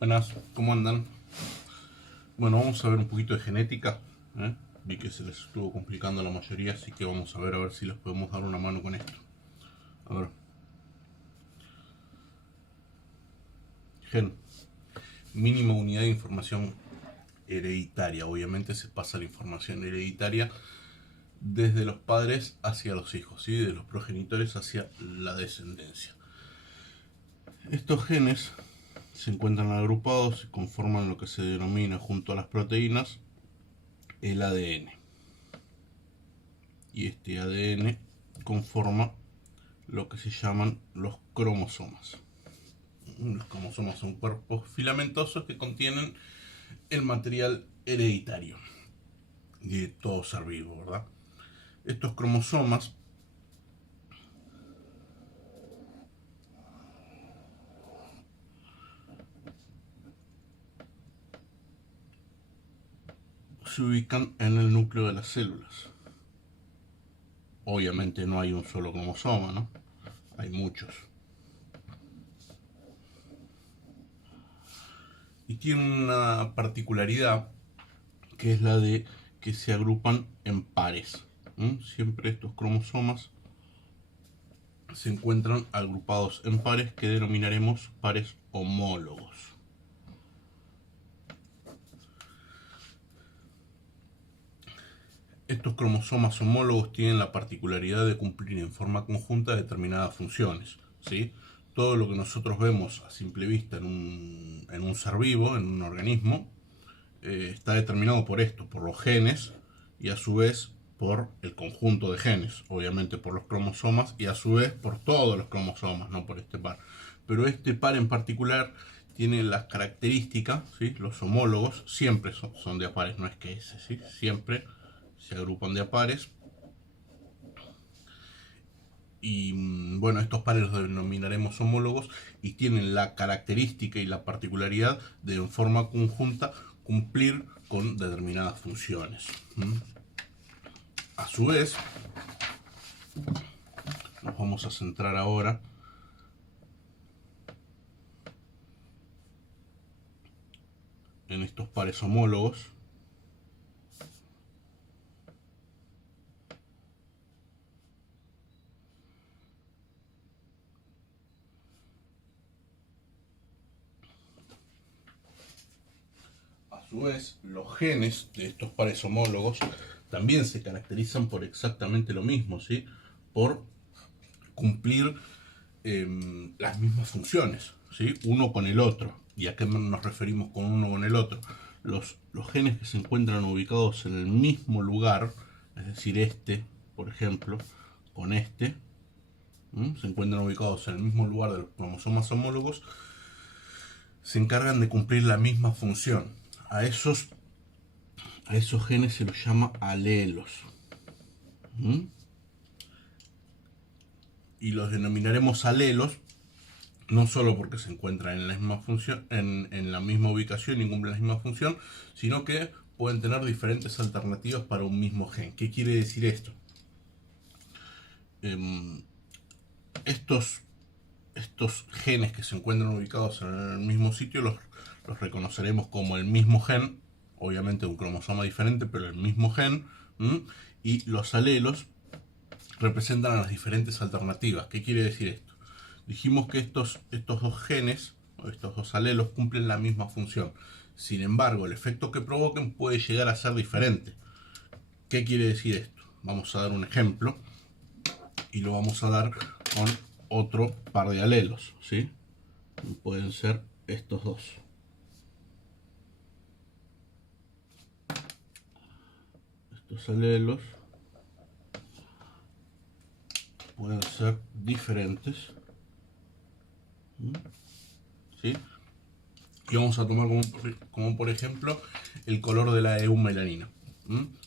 Buenas, ¿cómo andan? Bueno, vamos a ver un poquito de genética. Vi que se les estuvo complicando a la mayoría, así que vamos a ver si les podemos dar una mano con esto. A ver. Gen. Mínima unidad de información hereditaria. Obviamente se pasa la información hereditaria desde los padres hacia los hijos, ¿sí? De los progenitores hacia la descendencia. Estos genes se encuentran agrupados y conforman lo que se denomina, junto a las proteínas, el ADN. Y este ADN conforma lo que se llaman los cromosomas. Los cromosomas son cuerpos filamentosos que contienen el material hereditario de todo ser vivo, ¿verdad? Estos cromosomas se ubican en el núcleo de las células. Obviamente no hay un solo cromosoma, ¿no? Hay muchos. Y tienen una particularidad que es la de que se agrupan en pares. Siempre estos cromosomas se encuentran agrupados en pares que denominaremos pares homólogos. Estos cromosomas homólogos tienen la particularidad de cumplir en forma conjunta determinadas funciones, ¿sí? Todo lo que nosotros vemos a simple vista en un ser vivo, en un organismo, está determinado por esto, por los genes, y a su vez por el conjunto de genes, obviamente por los cromosomas, y a su vez por todos los cromosomas, no por este par. Pero este par en particular tiene las características, ¿sí? Los homólogos siempre son de a pares, no es que ese, ¿sí? Siempre se agrupan de a pares. Y bueno, estos pares los denominaremos homólogos y tienen la característica y la particularidad de en forma conjunta cumplir con determinadas funciones. A su vez, nos vamos a centrar ahora en estos pares homólogos. A su vez, los genes de estos pares homólogos también se caracterizan por exactamente lo mismo, ¿sí? Por cumplir las mismas funciones, ¿sí? Uno con el otro. ¿Y a qué nos referimos con uno con el otro? Los genes que se encuentran ubicados en el mismo lugar, es decir, este, por ejemplo, con este, se encuentran ubicados en el mismo lugar de los cromosomas homólogos, se encargan de cumplir la misma función. A esos genes se los llama alelos. Y los denominaremos alelos no solo porque se encuentran en la misma función, en la misma ubicación y cumplen la misma función, sino que pueden tener diferentes alternativas para un mismo gen. ¿Qué quiere decir esto? Estos genes que se encuentran ubicados en el mismo sitio los reconoceremos como el mismo gen, obviamente un cromosoma diferente, pero el mismo gen. Y los alelos representan a las diferentes alternativas. ¿Qué quiere decir esto? Dijimos que estos dos genes, o estos dos alelos, cumplen la misma función. Sin embargo, el efecto que provoquen puede llegar a ser diferente. ¿Qué quiere decir esto? Vamos a dar un ejemplo y lo vamos a dar con otro par de alelos, ¿sí? Pueden ser estos dos. Estos alelos pueden ser diferentes, ¿sí? Y vamos a tomar como por ejemplo el color de la eumelanina.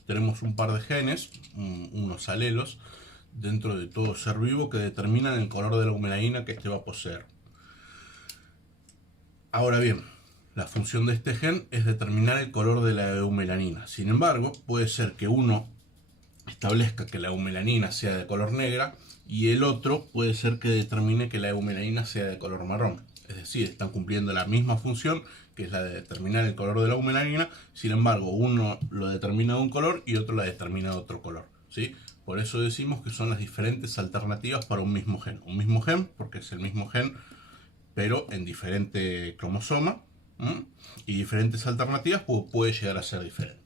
Tenemos un par de genes, unos alelos, dentro de todo ser vivo que determinan el color de la eumelanina que este va a poseer. Ahora bien, la función de este gen es determinar el color de la eumelanina. Sin embargo, puede ser que uno establezca que la eumelanina sea de color negra y el otro puede ser que determine que la eumenarina sea de color marrón. Es decir, están cumpliendo la misma función, que es la de determinar el color de la eumenarina. Sin embargo, uno lo determina de un color y otro la determina de otro color, ¿sí? Por eso decimos que son las diferentes alternativas para un mismo gen. Un mismo gen, porque es el mismo gen, pero en diferente cromosoma. Y diferentes alternativas puede llegar a ser diferente.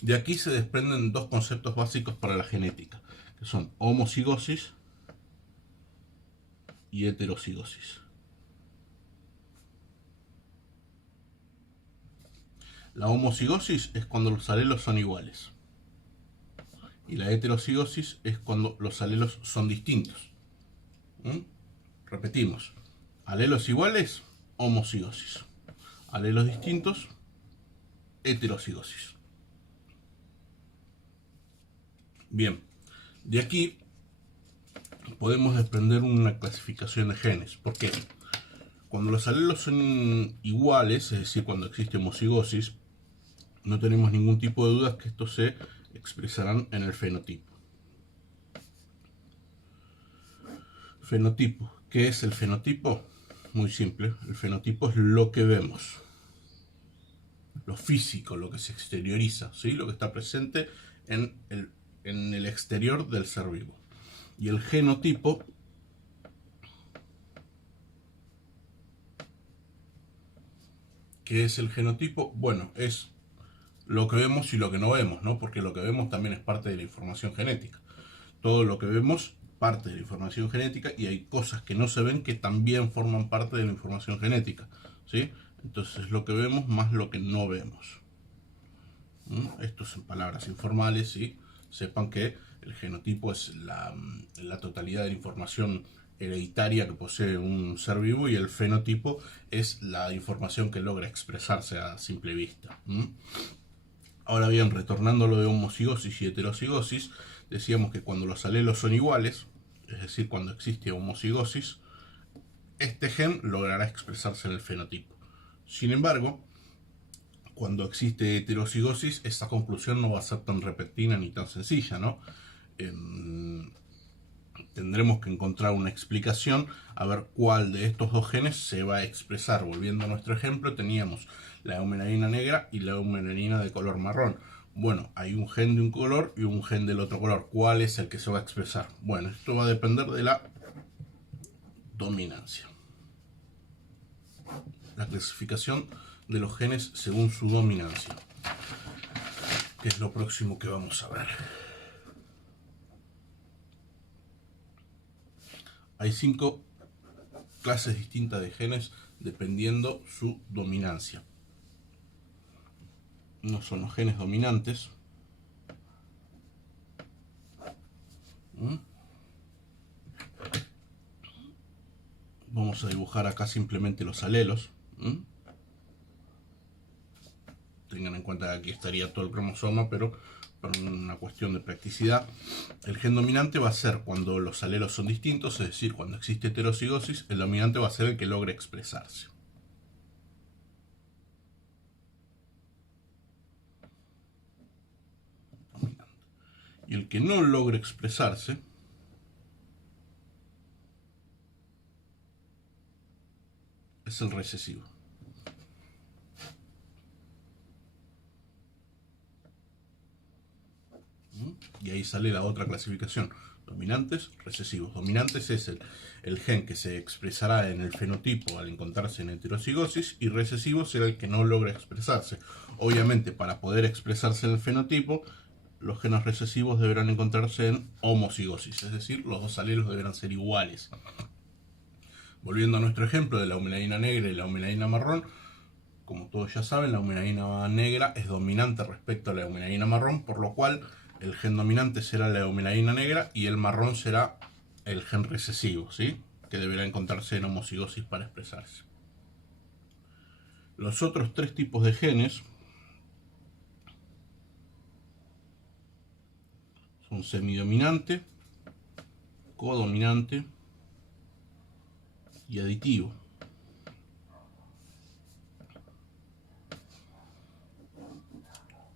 De aquí se desprenden dos conceptos básicos para la genética, que son homocigosis y heterocigosis. La homocigosis es cuando los alelos son iguales. Y la heterocigosis es cuando los alelos son distintos. Repetimos. Alelos iguales, homocigosis. Alelos distintos, heterocigosis. Bien, de aquí podemos desprender una clasificación de genes. ¿Por qué? Cuando los alelos son iguales, es decir, cuando existe homocigosis, no tenemos ningún tipo de dudas que estos se expresarán en el fenotipo. Fenotipo. ¿Qué es el fenotipo? Muy simple. El fenotipo es lo que vemos. Lo físico, lo que se exterioriza, ¿sí? Lo que está presente en el exterior del ser vivo. Y el genotipo ¿qué es el genotipo? Bueno, es lo que vemos y lo que no vemos, ¿no? Porque lo que vemos también es parte de la información genética. Todo lo que vemos parte de la información genética y hay cosas que no se ven que también forman parte de la información genética, ¿sí? Entonces lo que vemos más lo que no vemos. Esto es en palabras informales, ¿sí? Sepan que el genotipo es la totalidad de la información hereditaria que posee un ser vivo y el fenotipo es la información que logra expresarse a simple vista. Ahora bien, retornando a lo de homocigosis y heterocigosis, decíamos que cuando los alelos son iguales, es decir, cuando existe homocigosis, este gen logrará expresarse en el fenotipo. Sin embargo, cuando existe heterocigosis, esta conclusión no va a ser tan repentina ni tan sencilla, ¿no? Tendremos que encontrar una explicación a ver cuál de estos dos genes se va a expresar. Volviendo a nuestro ejemplo, teníamos la eumenarina negra y la eumenarina de color marrón. Bueno, hay un gen de un color y un gen del otro color. ¿Cuál es el que se va a expresar? Bueno, esto va a depender de la dominancia. La clasificación de los genes según su dominancia, que es lo próximo que vamos a ver. Hay 5 clases distintas de genes dependiendo su dominancia. No son los genes dominantes. Vamos a dibujar acá simplemente los alelos. Tengan en cuenta que aquí estaría todo el cromosoma, pero por una cuestión de practicidad. El gen dominante va a ser cuando los alelos son distintos, es decir, cuando existe heterocigosis, el dominante va a ser el que logre expresarse. Y el que no logre expresarse es el recesivo. Y ahí sale la otra clasificación. Dominantes, recesivos. Dominantes es el gen que se expresará en el fenotipo al encontrarse en heterocigosis, y recesivos será el que no logra expresarse. Obviamente, para poder expresarse en el fenotipo, los genes recesivos deberán encontrarse en homocigosis, es decir, los dos alelos deberán ser iguales. Volviendo a nuestro ejemplo de la eumenarina negra y la eumenarina marrón, como todos ya saben, la eumenarina negra es dominante respecto a la eumenarina marrón, por lo cual el gen dominante será la eumenarina negra y el marrón será el gen recesivo, ¿sí? Que deberá encontrarse en homocigosis para expresarse. Los otros 3 tipos de genes son semidominante, codominante y aditivo.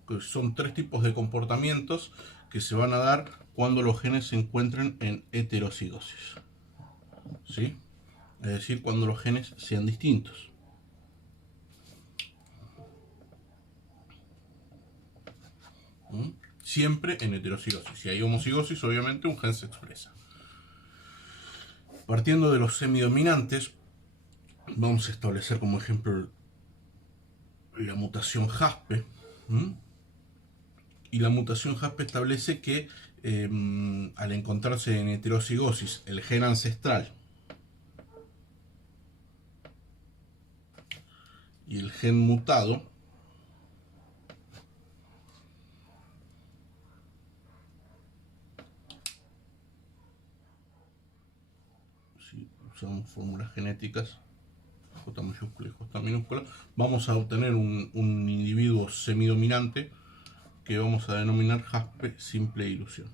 Que son 3 tipos de comportamientos que se van a dar cuando los genes se encuentren en heterocigosis, ¿sí? Es decir, cuando los genes sean distintos. Siempre en heterocigosis. Si hay homocigosis, obviamente un gen se expresa. Partiendo de los semidominantes, vamos a establecer como ejemplo la mutación JASPE. Y la mutación JASPE establece que al encontrarse en heterocigosis el gen ancestral y el gen mutado, si usamos fórmulas genéticas J mayúscula y J minúscula, vamos a obtener un individuo semidominante que vamos a denominar JASPE simple ilusión.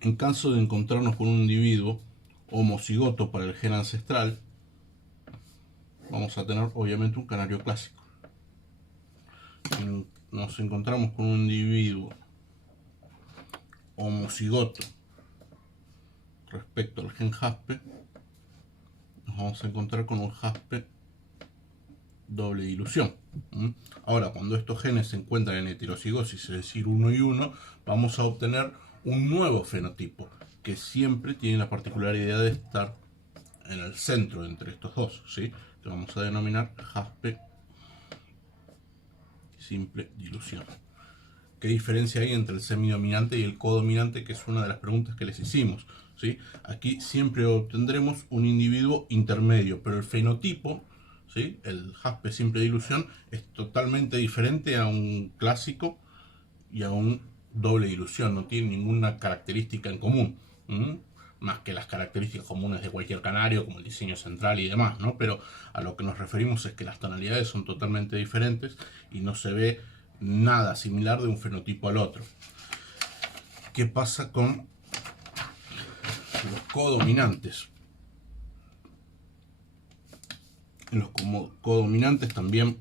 En caso de encontrarnos con un individuo homocigoto para el gen ancestral, vamos a tener obviamente un canario clásico. Si nos encontramos con un individuo homocigoto respecto al gen JASPE, nos vamos a encontrar con un JASPE doble dilución. Ahora, cuando estos genes se encuentran en heterocigosis, es decir, 1 y 1, vamos a obtener un nuevo fenotipo que siempre tiene la particularidad de estar en el centro entre estos dos, ¿sí? Que vamos a denominar JASPE simple dilución. ¿Qué diferencia hay entre el semidominante y el codominante? Que es una de las preguntas que les hicimos, ¿sí? Aquí siempre obtendremos un individuo intermedio, pero el fenotipo, ¿sí? El JASPE simple dilución es totalmente diferente a un clásico y a un doble dilución, no tiene ninguna característica en común, más que las características comunes de cualquier canario, como el diseño central y demás, ¿no? Pero a lo que nos referimos es que las tonalidades son totalmente diferentes y no se ve nada similar de un fenotipo al otro. ¿Qué pasa con los codominantes? En los codominantes también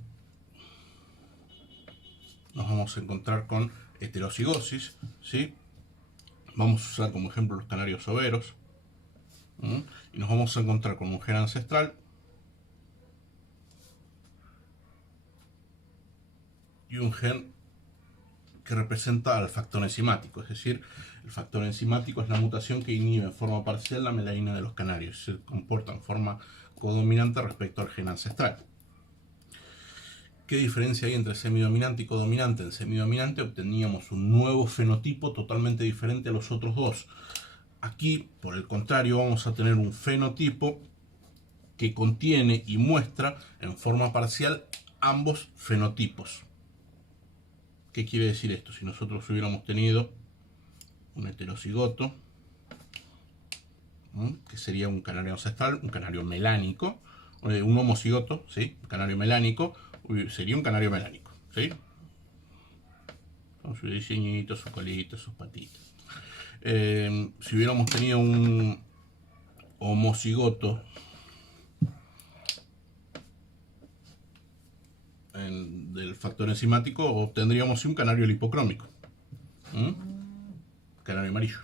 nos vamos a encontrar con heterocigosis, ¿sí? Vamos a usar como ejemplo los canarios overos, y nos vamos a encontrar con un gen ancestral y un gen que representa al factor enzimático, es decir, el factor enzimático es la mutación que inhibe en forma parcial la melanina de los canarios, se comporta en forma codominante respecto al gen ancestral. ¿Qué diferencia hay entre semidominante y codominante? En semidominante obteníamos un nuevo fenotipo totalmente diferente a los otros dos. Aquí, por el contrario, vamos a tener un fenotipo que contiene y muestra en forma parcial ambos fenotipos. ¿Qué quiere decir esto? Si nosotros hubiéramos tenido un heterocigoto, que sería un canario ancestral, un canario melánico, un homocigoto, ¿sí? Un canario melánico, sería un canario melánico, ¿sí? Con su diseñito, sus colitas, sus patitas. Si hubiéramos tenido un homocigoto del factor enzimático, obtendríamos un canario lipocrómico, canario amarillo,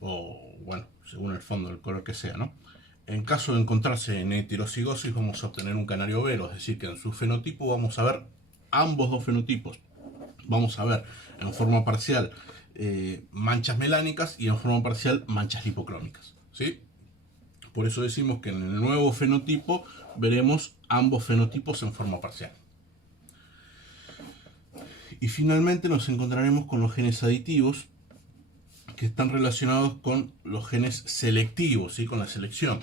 o bueno, según el fondo, el color que sea, ¿no? En caso de encontrarse en heterocigosis, vamos a obtener un canario overo, es decir, que en su fenotipo vamos a ver ambos dos fenotipos. Vamos a ver en forma parcial manchas melánicas y en forma parcial manchas lipocrómicas, ¿sí? Por eso decimos que en el nuevo fenotipo veremos ambos fenotipos en forma parcial. Y finalmente nos encontraremos con los genes aditivos, que están relacionados con los genes selectivos, ¿sí? Con la selección.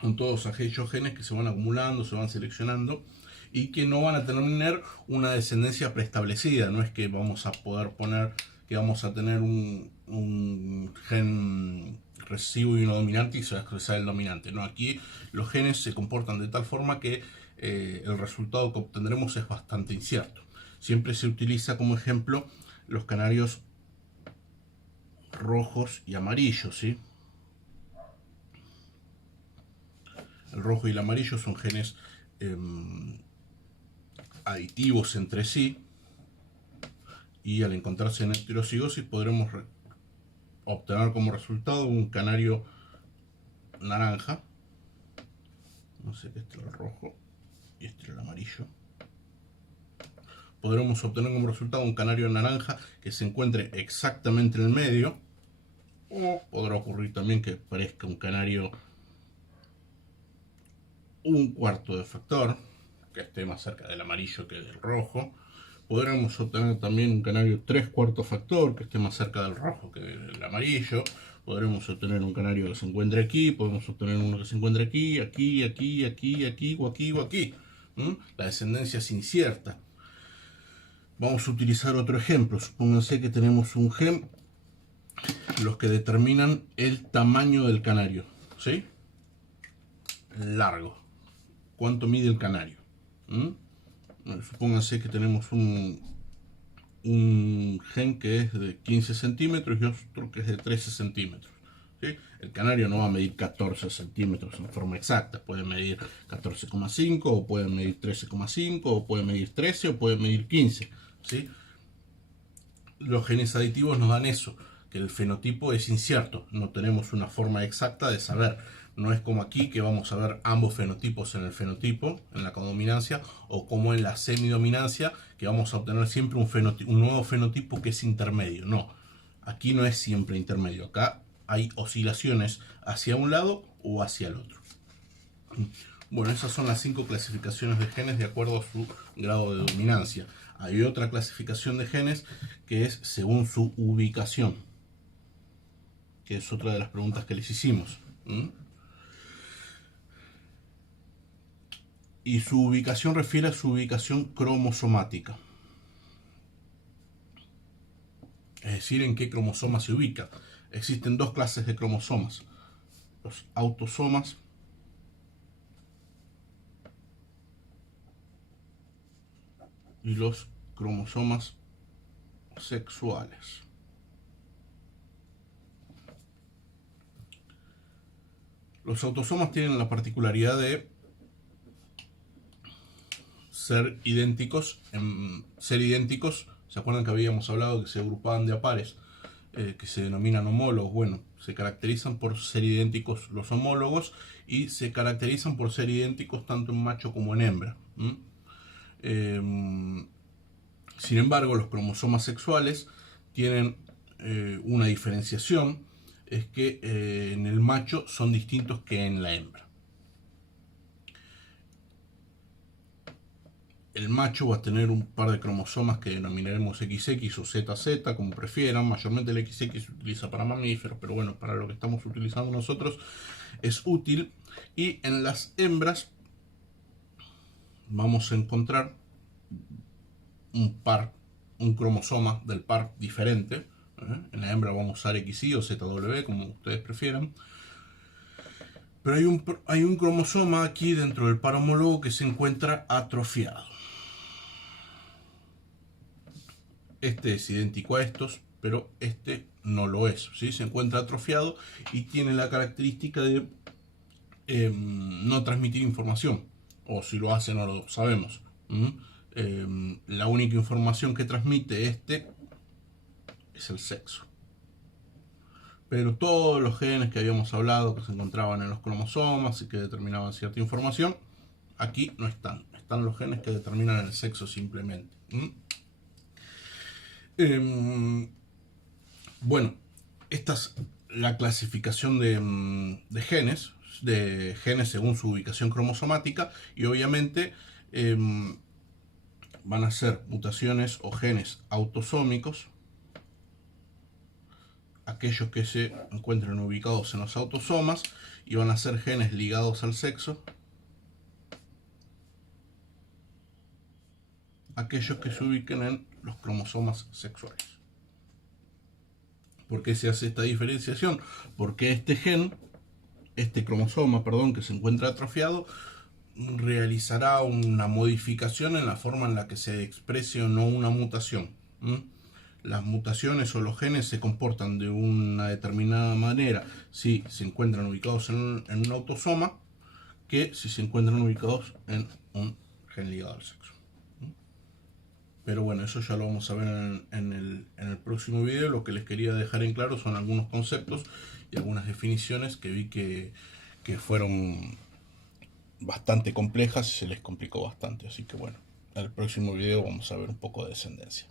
Son todos aquellos genes que se van acumulando, se van seleccionando y que no van a tener una descendencia preestablecida. No es que vamos a poder poner que vamos a tener un gen recesivo y uno dominante y se va a expresar el dominante. No, aquí los genes se comportan de tal forma que el resultado que obtendremos es bastante incierto. Siempre se utiliza como ejemplo los canarios rojos y amarillos, ¿sí? El rojo y el amarillo son genes aditivos entre sí y al encontrarse en heterocigosis podremos obtener como resultado un canario naranja, no sé, este es el rojo y este es el amarillo. Podremos obtener como resultado un canario naranja que se encuentre exactamente en el medio, o podrá ocurrir también que parezca un canario un cuarto de factor, que esté más cerca del amarillo que del rojo. Podremos obtener también un canario 3/4 factor, que esté más cerca del rojo que del amarillo. Podremos obtener un canario que se encuentre aquí, podemos obtener uno que se encuentre aquí, aquí, aquí, aquí, aquí, o aquí, o aquí. La descendencia es incierta. Vamos a utilizar otro ejemplo. Supónganse que tenemos un gen, los que determinan el tamaño del canario, ¿sí? Largo. ¿Cuánto mide el canario? Supónganse que tenemos un gen que es de 15 centímetros y otro que es de 13 centímetros. ¿Sí? El canario no va a medir 14 centímetros en forma exacta, puede medir 14,5 o puede medir 13,5 o puede medir 13 o puede medir 15. ¿Sí? Los genes aditivos nos dan eso, que el fenotipo es incierto, no tenemos una forma exacta de saber. No es como aquí que vamos a ver ambos fenotipos en el fenotipo, en la codominancia, o como en la semidominancia, que vamos a obtener siempre un nuevo fenotipo que es intermedio. No, aquí no es siempre intermedio, acá hay oscilaciones hacia un lado o hacia el otro. Bueno, esas son las 5 clasificaciones de genes de acuerdo a su grado de dominancia. Hay otra clasificación de genes que es según su ubicación, que es otra de las preguntas que les hicimos. Y su ubicación refiere a su ubicación cromosomática. Es decir, en qué cromosoma se ubica. Existen dos clases de cromosomas: los autosomas y los cromosomas sexuales. Los autosomas tienen la particularidad de ser idénticos. ¿Se acuerdan que habíamos hablado que se agrupaban de a pares, que se denominan homólogos? Bueno, se caracterizan por ser idénticos los homólogos y se caracterizan por ser idénticos tanto en macho como en hembra. Sin embargo, los cromosomas sexuales tienen una diferenciación, es que en el macho son distintos que en la hembra. El macho va a tener un par de cromosomas que denominaremos XX o ZZ, como prefieran. Mayormente el XX se utiliza para mamíferos, pero bueno, para lo que estamos utilizando nosotros es útil. Y en las hembras vamos a encontrar un cromosoma del par diferente. En la hembra vamos a usar XY o ZW, como ustedes prefieran. Pero hay un cromosoma aquí dentro del par homólogo que se encuentra atrofiado. Este es idéntico a estos, pero este no lo es, ¿sí? Se encuentra atrofiado y tiene la característica de no transmitir información, o si lo hace no lo sabemos. La única información que transmite este es el sexo. Pero todos los genes que habíamos hablado que se encontraban en los cromosomas y que determinaban cierta información, aquí no están. Están los genes que determinan el sexo simplemente. Bueno, esta es la clasificación de genes según su ubicación cromosomática, y obviamente van a ser mutaciones o genes autosómicos, aquellos que se encuentran ubicados en los autosomas, y van a ser genes ligados al sexo, aquellos que se ubiquen en los cromosomas sexuales. ¿Por qué se hace esta diferenciación? Porque este cromosoma, que se encuentra atrofiado, realizará una modificación en la forma en la que se exprese o no una mutación. Las mutaciones o los genes se comportan de una determinada manera si se encuentran ubicados en un autosoma, que si se encuentran ubicados en un gen ligado al sexo. pero bueno, eso ya lo vamos a ver en el próximo video. Lo que les quería dejar en claro son algunos conceptos y algunas definiciones que vi que fueron bastante complejas y se les complicó bastante. Así que bueno, en el próximo video vamos a ver un poco de descendencia.